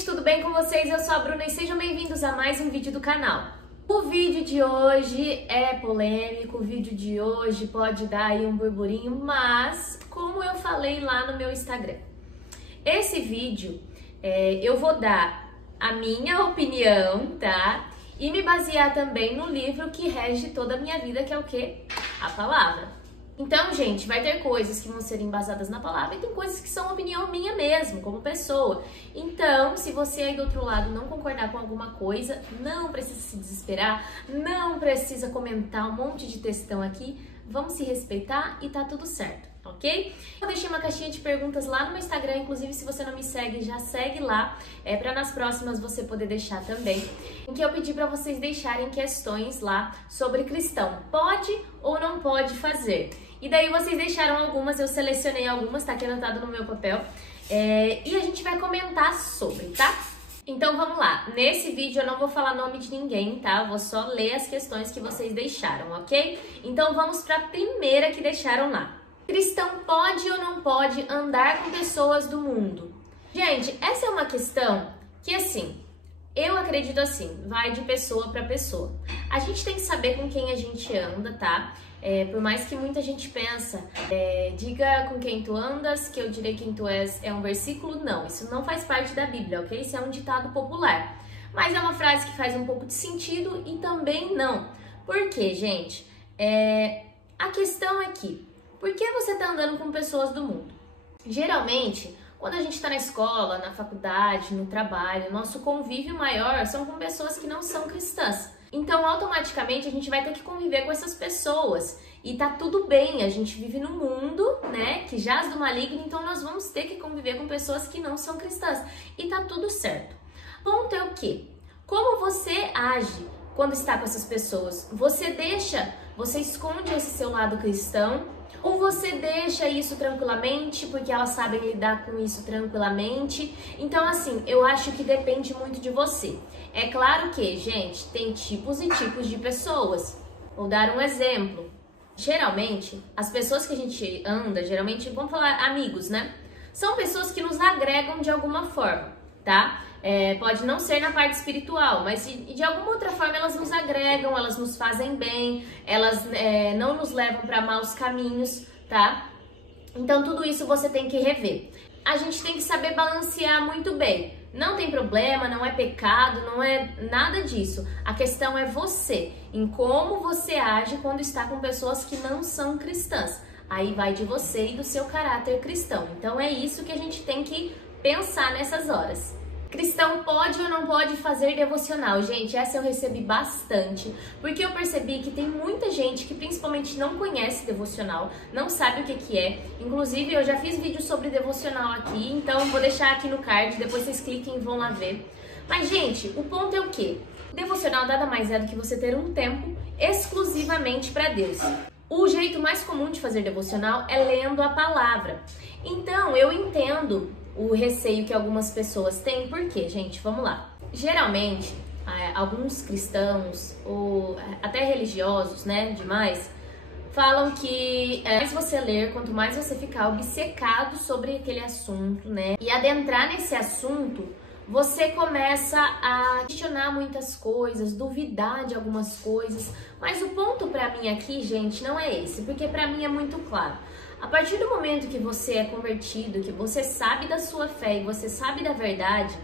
gente, tudo bem com vocês? Eu sou a Bruna e sejam bem-vindos a mais um vídeo do canal. O vídeo de hoje é polêmico, o vídeo de hoje pode dar aí um burburinho, mas como eu falei lá no meu Instagram, esse vídeo eu vou dar a minha opinião, tá? E me basear também no livro que rege toda a minha vida, que é o quê? A palavra. Então, gente, vai ter coisas que vão ser embasadas na palavra e tem coisas que são opinião minha mesmo, como pessoa. Então, se você aí do outro lado não concordar com alguma coisa, não precisa se desesperar, não precisa comentar um monte de textão aqui, vamos se respeitar e tá tudo certo, ok? Eu deixei uma caixinha de perguntas lá no meu Instagram, inclusive se você não me segue, já segue lá, pra nas próximas você poder deixar também, em que eu pedi pra vocês deixarem questões lá sobre cristão, pode ou não pode fazer? E daí vocês deixaram algumas, eu selecionei algumas, tá aqui anotado no meu papel, e a gente vai comentar sobre, tá? Então vamos lá, nesse vídeo eu não vou falar nome de ninguém, tá? Eu vou só ler as questões que vocês deixaram, ok? Então vamos pra primeira que deixaram lá. Cristão pode ou não pode andar com pessoas do mundo? Gente, essa é uma questão que assim, eu acredito assim, vai de pessoa pra pessoa. A gente tem que saber com quem a gente anda, tá? Por mais que muita gente pensa, diga com quem tu andas, que eu direi quem tu és, é um versículo, não, isso não faz parte da Bíblia, ok? Isso é um ditado popular, mas é uma frase que faz um pouco de sentido e também não. Por quê, gente? A questão é que, por que você tá andando com pessoas do mundo? Geralmente, quando a gente está na escola, na faculdade, no trabalho, nosso convívio maior são com pessoas que não são cristãs. Então, automaticamente, a gente vai ter que conviver com essas pessoas. E tá tudo bem, a gente vive num mundo, né, que jaz do maligno, então nós vamos ter que conviver com pessoas que não são cristãs. E tá tudo certo. Ponto é o quê? Como você age quando está com essas pessoas? Você esconde esse seu lado cristão? Ou você deixa isso tranquilamente, porque elas sabem lidar com isso tranquilamente? Então, assim, eu acho que depende muito de você. É claro que, gente, tem tipos e tipos de pessoas. Vou dar um exemplo. Geralmente, as pessoas que a gente anda, geralmente, vamos falar amigos, né? São pessoas que nos agregam de alguma forma, tá? Pode não ser na parte espiritual, mas de alguma outra forma elas nos agregam, elas nos fazem bem, elas não nos levam para maus caminhos, tá? Então tudo isso você tem que rever. A gente tem que saber balancear muito bem. Não tem problema, não é pecado, não é nada disso. A questão é você, em como você age quando está com pessoas que não são cristãs. Aí vai de você e do seu caráter cristão. Então é isso que a gente tem que pensar nessas horas. Cristão pode ou não pode fazer devocional? Gente, essa eu recebi bastante, porque eu percebi que tem muita gente que principalmente não conhece devocional, não sabe o que é. Inclusive, eu já fiz vídeo sobre devocional aqui, então vou deixar aqui no card, depois vocês cliquem e vão lá ver. Mas, gente, o ponto é o quê? Devocional nada mais é do que você ter um tempo exclusivamente para Deus. O jeito mais comum de fazer devocional é lendo a palavra. Então, eu entendo o receio que algumas pessoas têm, por quê, gente? Vamos lá. Geralmente, alguns cristãos, ou até religiosos, né, demais, falam que mais você ler, quanto mais você ficar obcecado sobre aquele assunto, né, e adentrar nesse assunto, você começa a questionar muitas coisas, duvidar de algumas coisas, mas o ponto pra mim aqui, gente, não é esse, porque pra mim é muito claro. A partir do momento que você é convertido, que você sabe da sua fé e você sabe da verdade,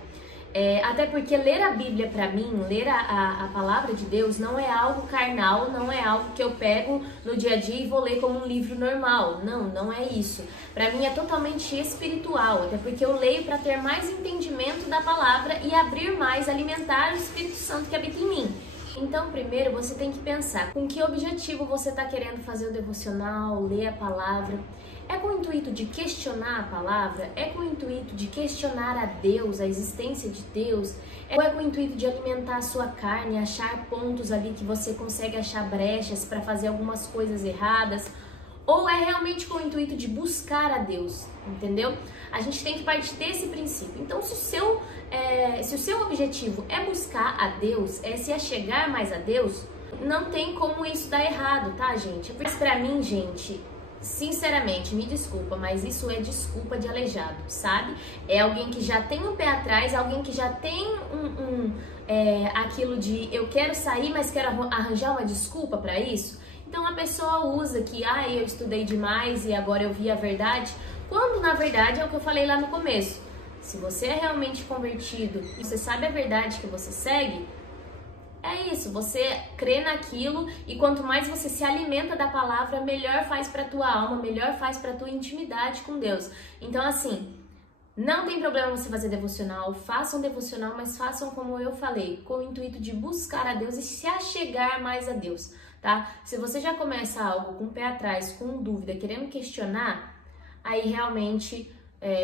até porque ler a Bíblia pra mim, ler a palavra de Deus não é algo carnal, não é algo que eu pego no dia a dia e vou ler como um livro normal. Não, não é isso. Pra mim é totalmente espiritual, até porque eu leio pra ter mais entendimento da palavra e abrir mais, alimentar o Espírito Santo que habita em mim. Então, primeiro, você tem que pensar com que objetivo você está querendo fazer o devocional, ler a palavra. É com o intuito de questionar a palavra? É com o intuito de questionar a Deus, a existência de Deus? Ou é com o intuito de alimentar a sua carne, achar pontos ali que você consegue achar brechas para fazer algumas coisas erradas? Ou é realmente com o intuito de buscar a Deus, entendeu? A gente tem que partir desse princípio. Então, se o seu objetivo é buscar a Deus, é se achegar mais a Deus, não tem como isso dar errado, tá, gente? Mas pra mim, gente, sinceramente, me desculpa, mas isso é desculpa de aleijado, sabe? É alguém que já tem um pé atrás, alguém que já tem aquilo de eu quero sair, mas quero arranjar uma desculpa para isso. Então a pessoa usa que, eu estudei demais e agora eu vi a verdade, quando na verdade é o que eu falei lá no começo. Se você é realmente convertido e você sabe a verdade que você segue, é isso, você crê naquilo e quanto mais você se alimenta da palavra, melhor faz para tua alma, melhor faz para tua intimidade com Deus. Então assim, não tem problema você fazer devocional, façam devocional, mas façam como eu falei, com o intuito de buscar a Deus e se achegar mais a Deus, tá? Se você já começa algo com o pé atrás, com dúvida, querendo questionar, aí realmente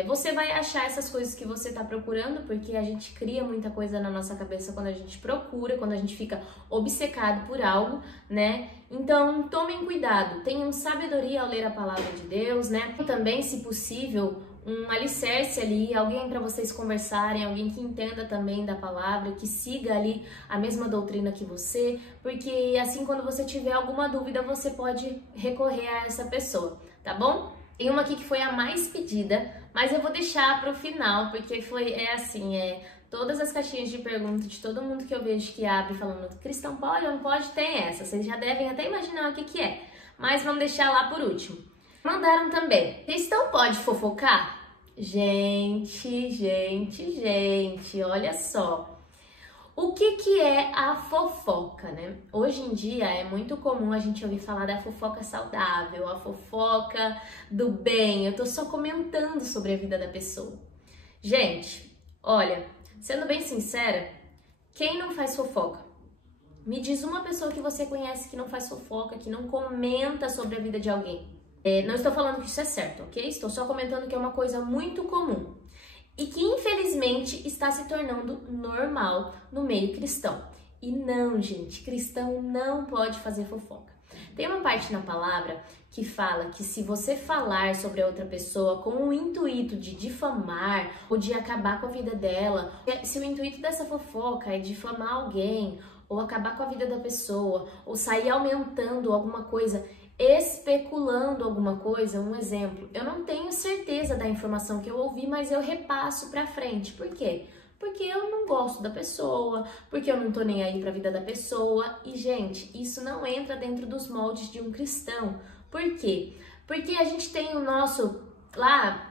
você vai achar essas coisas que você está procurando, porque a gente cria muita coisa na nossa cabeça quando a gente procura, quando a gente fica obcecado por algo, né? Então, tomem cuidado, tenham sabedoria ao ler a palavra de Deus, né? Também, se possível, um alicerce ali, alguém para vocês conversarem, alguém que entenda também da palavra, que siga ali a mesma doutrina que você, porque assim, quando você tiver alguma dúvida, você pode recorrer a essa pessoa, tá bom? Tem uma aqui que foi a mais pedida, mas eu vou deixar para o final, porque todas as caixinhas de pergunta de todo mundo que eu vejo que abre falando cristão pode ou não pode, tem essa. Vocês já devem até imaginar o que é, mas vamos deixar lá por último. Mandaram também, cristão pode fofocar? Gente, olha só. O que é a fofoca, né? Hoje em dia é muito comum a gente ouvir falar da fofoca saudável, a fofoca do bem. Eu tô só comentando sobre a vida da pessoa. Gente, olha, sendo bem sincera, quem não faz fofoca? Me diz uma pessoa que você conhece que não faz fofoca, que não comenta sobre a vida de alguém. Não estou falando que isso é certo, ok? Estou só comentando que é uma coisa muito comum e que infelizmente está se tornando normal no meio cristão. E não, gente, cristão não pode fazer fofoca. Tem uma parte na palavra que fala que se você falar sobre a outra pessoa com o intuito de difamar ou de acabar com a vida dela, se o intuito dessa fofoca é difamar alguém ou acabar com a vida da pessoa ou sair aumentando alguma coisa, especulando alguma coisa, um exemplo, eu não tenho certeza da informação que eu ouvi, mas eu repasso pra frente. Por quê? Porque eu não gosto da pessoa, porque eu não tô nem aí pra vida da pessoa. E, gente, isso não entra dentro dos moldes de um cristão. Por quê? Porque a gente tem o nosso,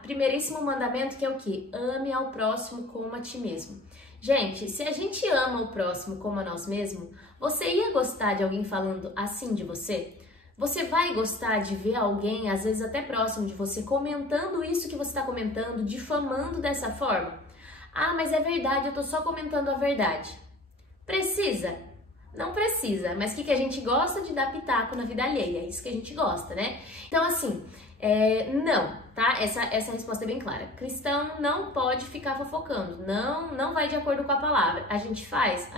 primeiríssimo mandamento, que é o quê? Ame ao próximo como a ti mesmo. Gente, se a gente ama o próximo como a nós mesmos, você ia gostar de alguém falando assim de você? Você vai gostar de ver alguém, às vezes até próximo de você, comentando isso que você está comentando, difamando dessa forma? Ah, mas é verdade, eu tô só comentando a verdade. Precisa? Não precisa, mas o que a gente gosta de dar pitaco na vida alheia, é isso que a gente gosta, né? Então, assim, não, tá? Essa resposta é bem clara. Cristão não pode ficar fofocando, não vai de acordo com a palavra. A gente faz,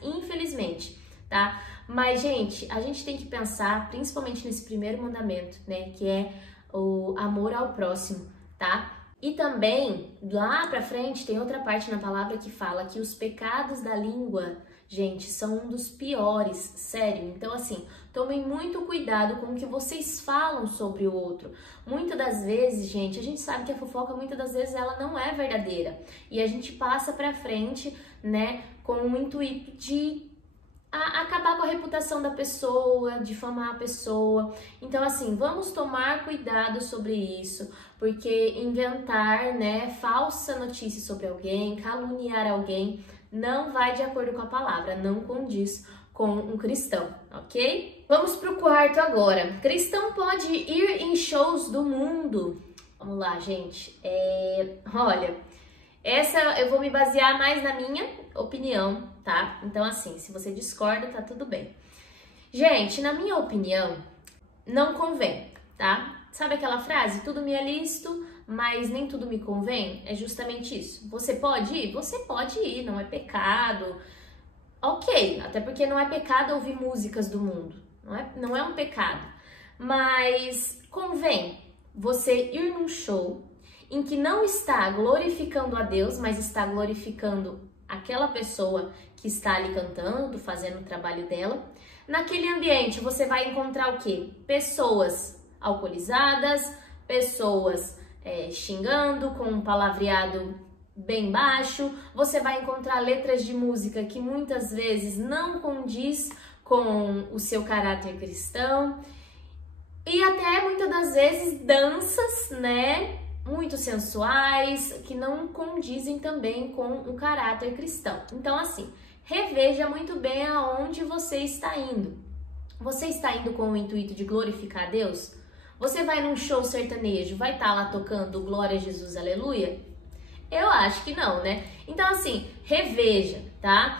infelizmente, tá? Mas, gente, a gente tem que pensar, principalmente nesse primeiro mandamento, né? Que é o amor ao próximo, tá? E também, lá pra frente, tem outra parte na palavra que fala que os pecados da língua, gente, são um dos piores, sério. Então, assim, tomem muito cuidado com o que vocês falam sobre o outro. Muitas das vezes, gente, a gente sabe que a fofoca, muitas das vezes, ela não é verdadeira. E a gente passa pra frente, né, com o intuito de acabar com a reputação da pessoa, difamar a pessoa. Então, assim, vamos tomar cuidado sobre isso, porque inventar, né, falsa notícia sobre alguém, caluniar alguém, não vai de acordo com a palavra, não condiz com um cristão, ok? Vamos pro quarto agora. Cristão pode ir em shows do mundo? Vamos lá, gente. Olha, essa eu vou me basear mais na minha opinião, tá? Então, assim, se você discorda, tá tudo bem. Gente, na minha opinião, não convém, tá? Sabe aquela frase, tudo me é lícito, mas nem tudo me convém? É justamente isso. Você pode ir? Você pode ir, não é pecado. Ok, até porque não é pecado ouvir músicas do mundo, não é um pecado. Mas convém você ir num show em que não está glorificando a Deus, mas está glorificando aquela pessoa que está ali cantando, fazendo o trabalho dela. Naquele ambiente você vai encontrar o quê? Pessoas alcoolizadas, pessoas xingando com um palavreado bem baixo. Você vai encontrar letras de música que muitas vezes não condiz com o seu caráter cristão. E até muitas das vezes danças, né, muito sensuais, que não condizem também com o caráter cristão. Então, assim, reveja muito bem aonde você está indo. Você está indo com o intuito de glorificar a Deus? Você vai num show sertanejo, vai estar lá tocando Glória a Jesus, Aleluia? Eu acho que não, né? Então, assim, reveja, tá?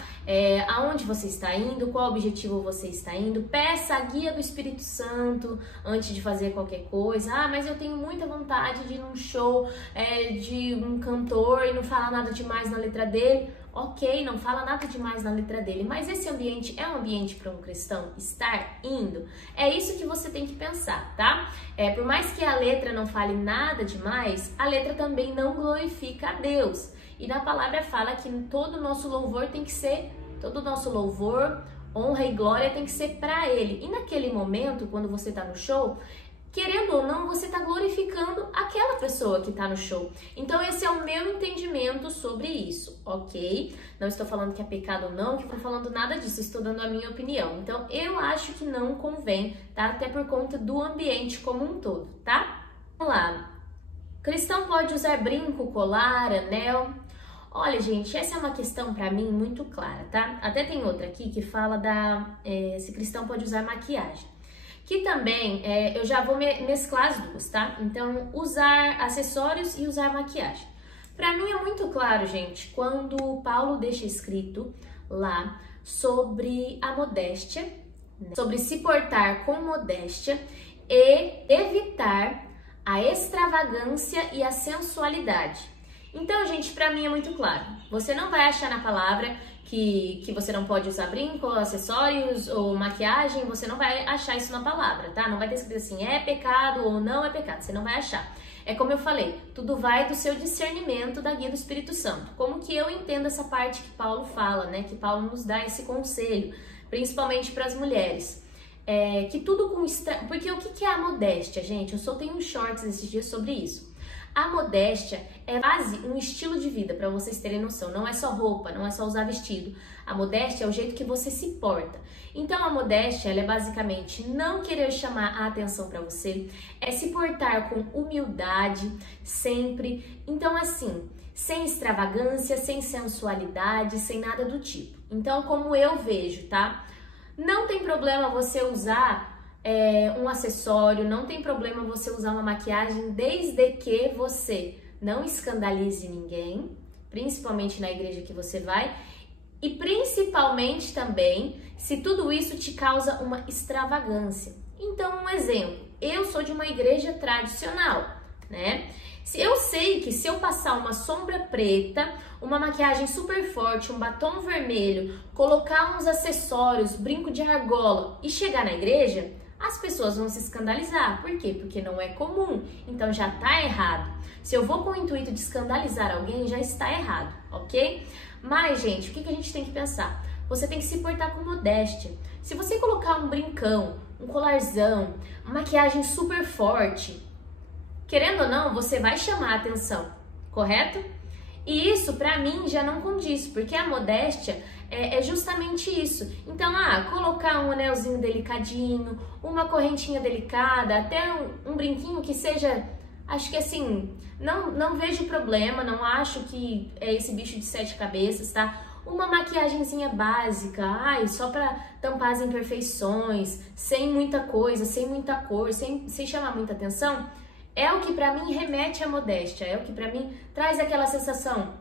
Aonde você está indo, qual objetivo você está indo, peça a guia do Espírito Santo antes de fazer qualquer coisa. Ah, mas eu tenho muita vontade de ir num show de um cantor e não falar nada demais na letra dele. Ok, não fala nada demais na letra dele, mas esse ambiente é um ambiente para um cristão estar indo? É isso que você tem que pensar, tá? Por mais que a letra não fale nada demais, a letra também não glorifica a Deus. E na palavra fala que todo o nosso louvor tem que ser, todo o nosso louvor, honra e glória tem que ser para Ele. E naquele momento, quando você está no show, querendo ou não, você está glorificando aquela pessoa que está no show. Então esse é o meu entendimento sobre isso, ok? Não estou falando que é pecado ou não, que estou falando nada disso, estou dando a minha opinião. Então eu acho que não convém, tá? Até por conta do ambiente como um todo, tá? Vamos lá. Cristão pode usar brinco, colar, anel? Olha, gente, essa é uma questão para mim muito clara, tá? Até tem outra aqui que fala se cristão pode usar maquiagem. Que também, eu já vou mesclar as duas, tá? Então, usar acessórios e usar maquiagem. Para mim é muito claro, gente, quando Paulo deixa escrito lá sobre a modéstia, né? Sobre se portar com modéstia e evitar a extravagância e a sensualidade. Então, gente, pra mim é muito claro. Você não vai achar na palavra que você não pode usar brinco, acessórios ou maquiagem. Você não vai achar isso na palavra, tá? Não vai ter escrito assim, é pecado ou não é pecado. Você não vai achar. É como eu falei, tudo vai do seu discernimento da guia do Espírito Santo. Como que eu entendo essa parte que Paulo fala, né? Que Paulo nos dá esse conselho, principalmente para as mulheres. Que tudo com... Porque o que é a modéstia, gente? Eu soltei uns shorts esses dias sobre isso. A modéstia é quase um estilo de vida, para vocês terem noção. Não é só roupa, não é só usar vestido. A modéstia é o jeito que você se porta. Então a modéstia, ela é basicamente não querer chamar a atenção para você, é se portar com humildade sempre. Então assim, sem extravagância, sem sensualidade, sem nada do tipo. Então como eu vejo, tá? Não tem problema você usar um acessório, não tem problema você usar uma maquiagem, desde que você não escandalize ninguém, principalmente na igreja que você vai, e principalmente também se tudo isso te causa uma extravagância. Então, um exemplo, eu sou de uma igreja tradicional, né? Eu sei que se eu passar uma sombra preta, uma maquiagem super forte, um batom vermelho, colocar uns acessórios, brinco de argola e chegar na igreja, as pessoas vão se escandalizar. Por quê? Porque não é comum, então já tá errado. Se eu vou com o intuito de escandalizar alguém, já está errado, ok? Mas, gente, o que a gente tem que pensar? Você tem que se portar com modéstia. Se você colocar um brincão, um colarzão, uma maquiagem super forte, querendo ou não, você vai chamar a atenção, correto? E isso, pra mim, já não condiz, porque a modéstia é justamente isso. Então, colocar um anelzinho delicadinho, uma correntinha delicada, até um brinquinho que seja, acho que assim, não vejo problema, não acho que é esse bicho de 7 cabeças, tá? Uma maquiagenzinha básica, só pra tampar as imperfeições, sem muita coisa, sem muita cor, sem chamar muita atenção, é o que pra mim remete à modéstia, é o que pra mim traz aquela sensação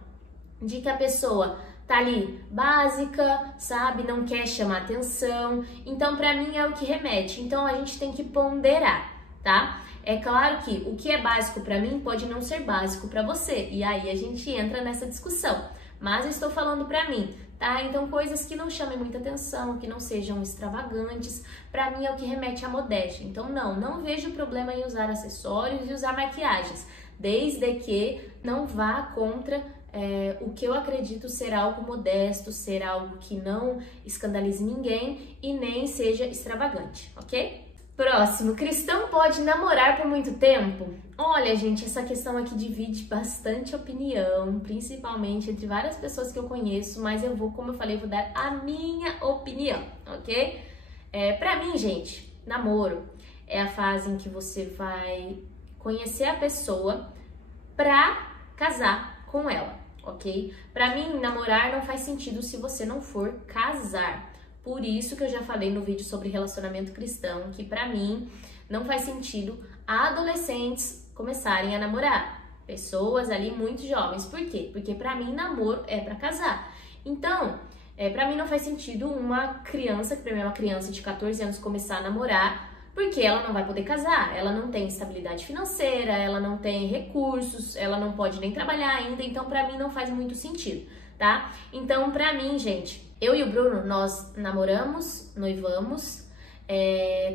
de que a pessoa tá ali básica, sabe, não quer chamar atenção. Então, pra mim é o que remete. Então, a gente tem que ponderar, tá? É claro que o que é básico pra mim pode não ser básico pra você. E aí a gente entra nessa discussão. Mas eu estou falando pra mim, tá? Então, coisas que não chamem muita atenção, que não sejam extravagantes, pra mim é o que remete à modéstia. Então, não vejo problema em usar acessórios e usar maquiagens, desde que não vá contra o que eu acredito ser algo modesto, ser algo que não escandalize ninguém e nem seja extravagante, ok? Próximo, cristão pode namorar por muito tempo? Olha, gente, essa questão aqui divide bastante opinião, principalmente entre várias pessoas que eu conheço, mas eu vou, como eu falei, vou dar a minha opinião, ok? Pra mim, gente, namoro é a fase em que você vai conhecer a pessoa pra casar com ela, ok? Pra mim, namorar não faz sentido se você não for casar. Por isso que eu já falei no vídeo sobre relacionamento cristão, que pra mim não faz sentido adolescentes começarem a namorar. Pessoas ali muito jovens. Por quê? Porque pra mim namoro é pra casar. Então, pra mim não faz sentido uma criança, que pra mim é uma criança de 14 anos, começar a namorar, porque ela não vai poder casar, ela não tem estabilidade financeira, ela não tem recursos, ela não pode nem trabalhar ainda, então pra mim não faz muito sentido, tá? Então, pra mim, gente, eu e o Bruno, nós namoramos, noivamos,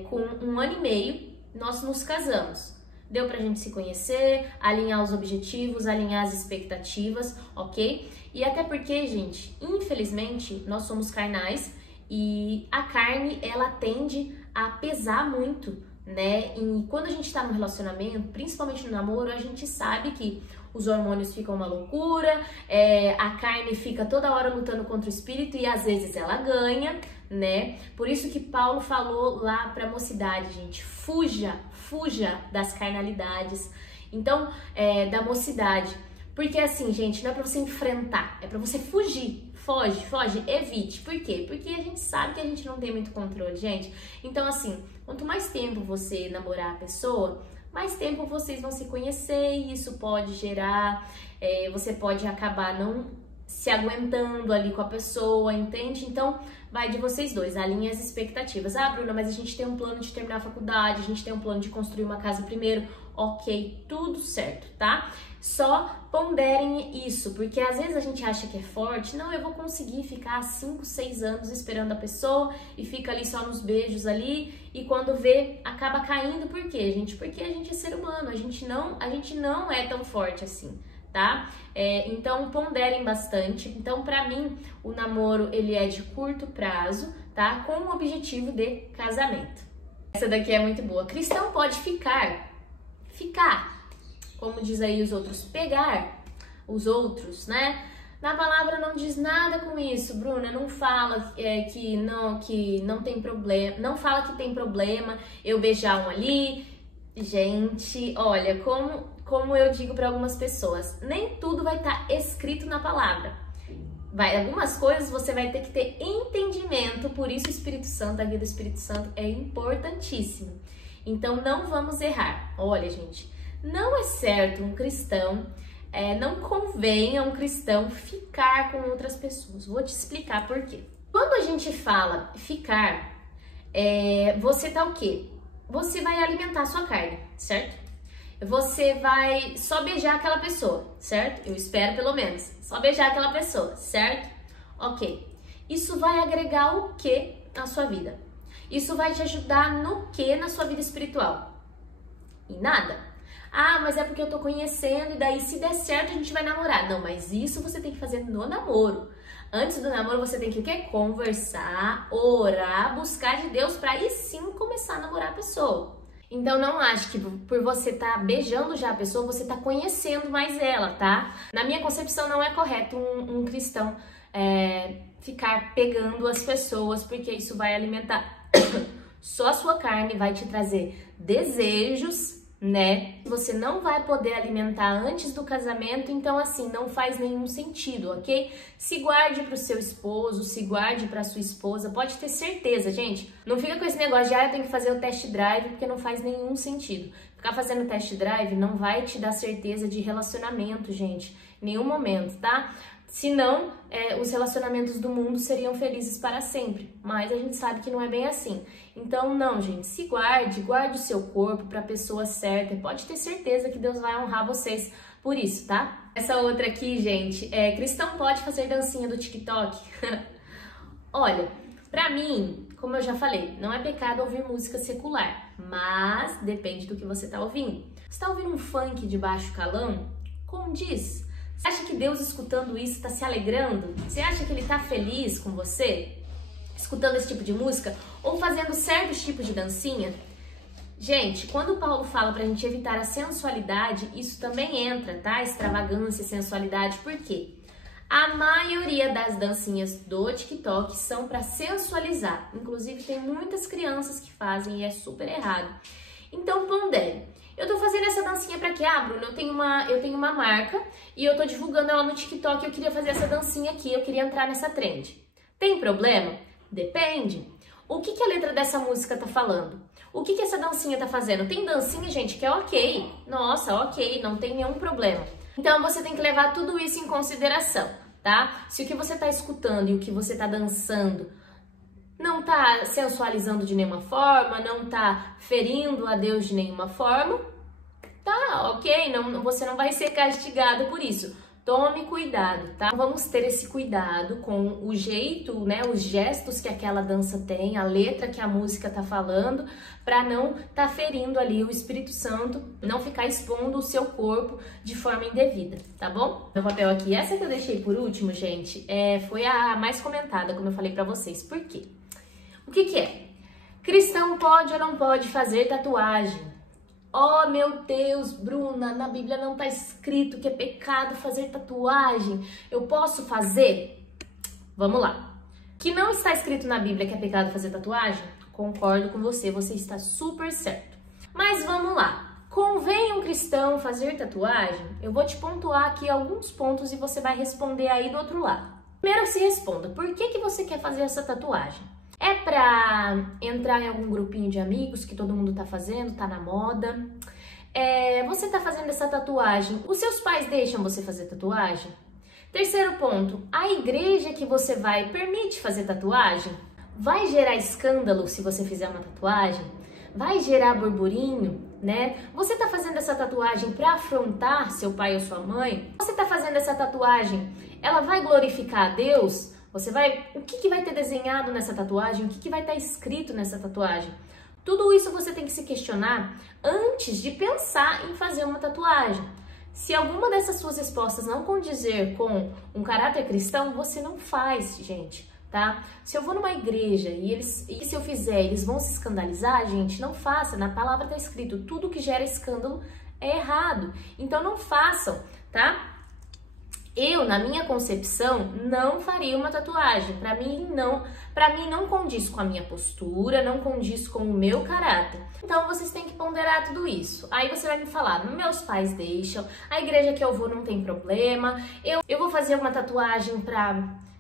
com 1 ano e meio, nós nos casamos. Deu pra gente se conhecer, alinhar os objetivos, alinhar as expectativas, ok? E até porque, gente, infelizmente, nós somos carnais e a carne, ela tende a pesar muito, né? E quando a gente tá no relacionamento, principalmente no namoro, a gente sabe que os hormônios ficam uma loucura, a carne fica toda hora lutando contra o espírito e às vezes ela ganha, né? Por isso que Paulo falou lá pra mocidade, gente, fuja das carnalidades, então, da mocidade. Porque assim, gente, não é pra você enfrentar, é pra você fugir. Foge, evite. Por quê? Porque a gente sabe que a gente não tem muito controle, gente. Então, assim, quanto mais tempo você namorar a pessoa, mais tempo vocês vão se conhecer e isso pode gerar, você pode acabar não se aguentando ali com a pessoa, entende? Então, vai de vocês dois, alinhem as expectativas. Ah, Bruna, mas a gente tem um plano de terminar a faculdade, a gente tem um plano de construir uma casa primeiro. Ok, tudo certo, tá? Só ponderem isso, porque às vezes a gente acha que é forte. Não, eu vou conseguir ficar 5, 6 anos esperando a pessoa e fica ali só nos beijos ali e quando vê, acaba caindo. Por quê, gente? Porque a gente é ser humano, a gente não é tão forte assim, tá? Então ponderem bastante. Então, pra mim, o namoro ele é de curto prazo, tá? Com o objetivo de casamento. Essa daqui é muito boa. Cristão pode ficar, como diz aí os outros, pegar os outros, né? Na palavra não diz nada com isso, Bruna, não fala que não tem problema, não fala que tem problema eu beijar um ali. Gente, olha, como eu digo para algumas pessoas, nem tudo vai estar escrito na palavra. Algumas coisas você vai ter que ter entendimento, por isso o Espírito Santo, a guia do Espírito Santo é importantíssimo. Então não vamos errar. Olha, gente, não é certo um cristão, não convém a um cristão ficar com outras pessoas. Vou te explicar por quê. Quando a gente fala ficar, você tá o quê? Você vai alimentar a sua carne, certo? Você vai só beijar aquela pessoa, certo? Eu espero pelo menos. Só beijar aquela pessoa, certo? Ok. Isso vai agregar o que na sua vida? Isso vai te ajudar no que na sua vida espiritual? Em nada. Ah, mas é porque eu tô conhecendo e daí se der certo a gente vai namorar. Não, mas isso você tem que fazer no namoro. Antes do namoro você tem que o quê? Conversar, orar, buscar de Deus para aí sim começar a namorar a pessoa. Então não ache que por você estar beijando já a pessoa, você tá conhecendo mais ela, tá? Na minha concepção não é correto um cristão ficar pegando as pessoas, porque isso vai alimentar só a sua carne, vai te trazer desejos, né? Você não vai poder alimentar antes do casamento, então assim, não faz nenhum sentido, ok? Se guarde pro seu esposo, se guarde pra sua esposa, pode ter certeza, gente. Não fica com esse negócio de, eu tenho que fazer o test drive, porque não faz nenhum sentido. Ficar fazendo test drive não vai te dar certeza de relacionamento, gente, em nenhum momento, tá? Senão, os relacionamentos do mundo seriam felizes para sempre. Mas a gente sabe que não é bem assim. Então, não, gente, se guarde o seu corpo para a pessoa certa. Pode ter certeza que Deus vai honrar vocês por isso, tá? Essa outra aqui, gente, cristão pode fazer dancinha do TikTok? Olha, pra mim, como eu já falei, não é pecado ouvir música secular. Mas depende do que você tá ouvindo. Você tá ouvindo um funk de baixo calão? Como diz? Você acha que Deus, escutando isso, está se alegrando? Você acha que Ele está feliz com você? Escutando esse tipo de música? Ou fazendo certos tipos de dancinha? Gente, quando Paulo fala pra gente evitar a sensualidade, isso também entra, tá? Extravagância, sensualidade, por quê? A maioria das dancinhas do TikTok são pra sensualizar. Inclusive, tem muitas crianças que fazem e é super errado. Então, pondere. Eu tô fazendo essa dancinha pra quê? Ah, Bruno, eu tenho uma marca e eu tô divulgando ela no TikTok e eu queria fazer essa dancinha aqui, eu queria entrar nessa trend. Tem problema? Depende. O que a letra dessa música tá falando? O que essa dancinha tá fazendo? Tem dancinha, gente, que é ok. Nossa, ok, não tem nenhum problema. Então, você tem que levar tudo isso em consideração, tá? Se o que você tá escutando e o que você tá dançando não tá sensualizando de nenhuma forma, não tá ferindo a Deus de nenhuma forma, tá ok, você não vai ser castigado por isso. Tome cuidado, tá? Vamos ter esse cuidado com o jeito, né, os gestos que aquela dança tem, a letra que a música tá falando, para não tá ferindo ali o Espírito Santo, não ficar expondo o seu corpo de forma indevida, tá bom? Meu papel aqui, essa que eu deixei por último, gente, foi a mais comentada, como eu falei para vocês. Por quê? O que é? Cristão pode ou não pode fazer tatuagem? Oh, meu Deus, Bruna, na Bíblia não está escrito que é pecado fazer tatuagem. Eu posso fazer? Vamos lá. Que não está escrito na Bíblia que é pecado fazer tatuagem? Concordo com você, você está super certo. Mas vamos lá. Convém um cristão fazer tatuagem? Eu vou te pontuar aqui alguns pontos e você vai responder aí do outro lado. Primeiro se responda, por que você quer fazer essa tatuagem? É pra entrar em algum grupinho de amigos que todo mundo tá fazendo, tá na moda? Você tá fazendo essa tatuagem, os seus pais deixam você fazer tatuagem? Terceiro ponto, a igreja que você vai permite fazer tatuagem? Vai gerar escândalo se você fizer uma tatuagem? Vai gerar burburinho, né? Você tá fazendo essa tatuagem pra afrontar seu pai ou sua mãe? Você tá fazendo essa tatuagem, ela vai glorificar a Deus? O que vai ter desenhado nessa tatuagem? O que vai estar escrito nessa tatuagem? Tudo isso você tem que se questionar antes de pensar em fazer uma tatuagem. Se alguma dessas suas respostas não condizer com um caráter cristão, você não faz, gente, tá? Se eu vou numa igreja e se eu fizer, eles vão se escandalizar, gente, não faça. Na palavra tá escrito, tudo que gera escândalo é errado. Então não façam, tá? Eu, na minha concepção, não faria uma tatuagem. Para mim não condiz com a minha postura, não condiz com o meu caráter. Então vocês têm que ponderar tudo isso. Aí você vai me falar, meus pais deixam, a igreja que eu vou não tem problema, eu vou fazer uma tatuagem para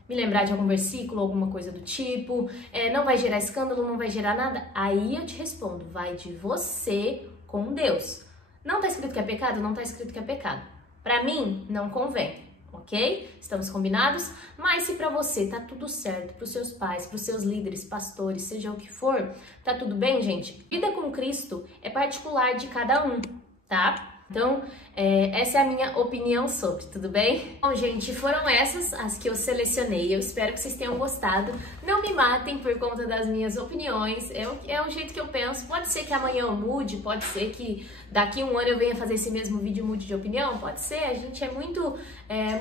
me lembrar de algum versículo, alguma coisa do tipo, não vai gerar escândalo, não vai gerar nada. Aí eu te respondo, vai de você com Deus. Não tá escrito que é pecado? Não tá escrito que é pecado. Para mim, não convém. Ok? Estamos combinados? Mas se pra você tá tudo certo, pros seus pais, pros seus líderes, pastores, seja o que for, tá tudo bem, gente? Vida com Cristo é particular de cada um, tá? Então, essa é a minha opinião sobre, tudo bem? Bom, gente, foram essas as que eu selecionei. Eu espero que vocês tenham gostado. Não me matem por conta das minhas opiniões. É o jeito que eu penso. Pode ser que amanhã eu mude, pode ser que daqui a um ano eu venha fazer esse mesmo vídeo e mude de opinião. Pode ser, a gente é muito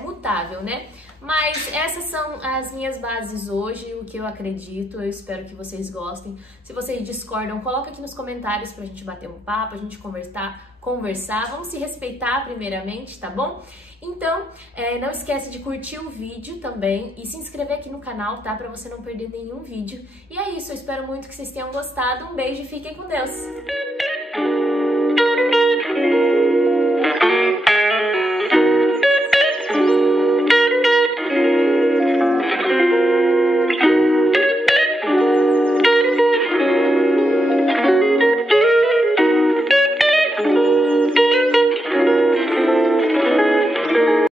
mutável, né? Mas essas são as minhas bases hoje, o que eu acredito. Eu espero que vocês gostem. Se vocês discordam, coloca aqui nos comentários pra gente bater um papo, a gente conversar. Vamos se respeitar primeiramente, tá bom? Então, não esquece de curtir o vídeo também e se inscrever aqui no canal, tá? Pra você não perder nenhum vídeo. E é isso, eu espero muito que vocês tenham gostado. Um beijo e fiquem com Deus!